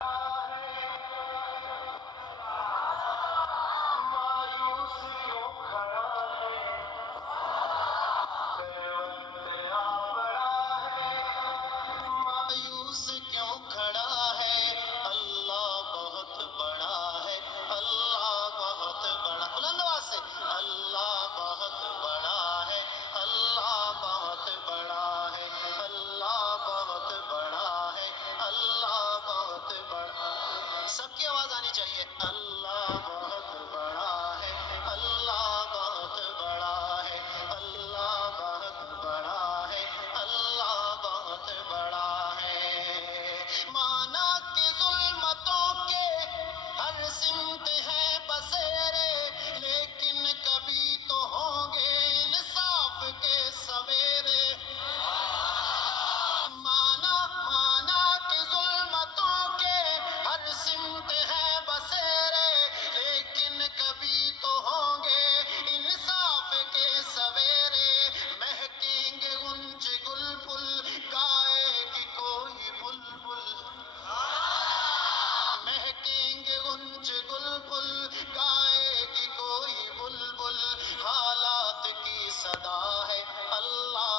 مایوس کیوں کھڑا ہے، مایوس کیوں کھڑا ہے، اللہ بہت بڑا ہے، اللہ بہت بڑا، بلند آواز سے، اللہ بہت بڑا ہے، اللہ بہت بڑا ہے، اللہ بہت بڑا ہے، اللہ بہت بڑا، سب کی آواز آنی چاہیے، اللہ بہت بڑا ہے، اللہ بہت بڑا ہے، اللہ بہت بڑا ہے، اللہ بہت بڑا ہے۔ مانا کہ ظلمتوں کے ہر سمت ہیں بسیرے، لیکن کبھی تو ہوں گے انصاف کے سویرے۔ مانا کہ ظلمتوں کے ہر سمت ہے بسیرے، لیکن کبھی تو ہوں گے انصاف کے سویرے۔ مہکیں گے غنچ گل پل، گائے گی کوئی بلبل، مہکیں گے غنچ گل پل، گائے گی کوئی بلبل، حالات کی صدا ہے اللہ